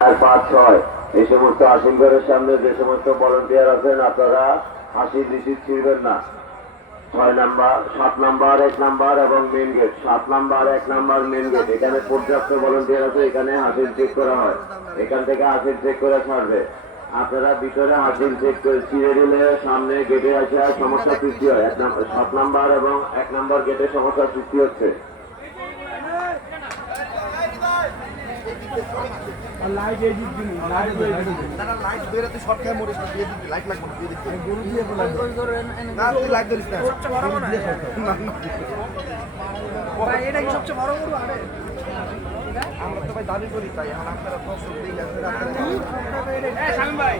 আর 5-6 এই সমস্ত আসিনঘরের সামনে যে সমস্ত ভলান্টিয়ার আছেন আপনারা হাসি রিসিভ ছিড়বেন না। 6 নাম্বার 7 নাম্বার 1 নাম্বার এবং main gate 7 number 1 number main gate এখানে পর্যাপ্ত ভলান্টিয়ার আছে। এখানে হাসিল চেক করা হয়, এখান থেকে হাসিল চেক করে ছাড়বে। আপনারা ভিতরে হাসিল চেক করে ছিঁড়ে দিলে সামনে গেটে আসা সমস্যা সৃষ্টি হয়। 7 নাম্বার এবং 1 নাম্বার গেটে সমস্যা সৃষ্টি হচ্ছে। লাইট এই দিক দিন লাইট বেরাতে শর্ট খায় মরিস না দিয়ে দিবি লাইট লাগবে দিয়ে দিবি গরু দিয়ে না তুই লাইট ধরিস না সবচেয়ে বড় গরু ভাই এটা কি সবচেয়ে বড় গরু আরে আমরা তো ভাই দাবি করি তাই এখন আপনারা প্রশ্ন দিই আছে এই শামিম ভাই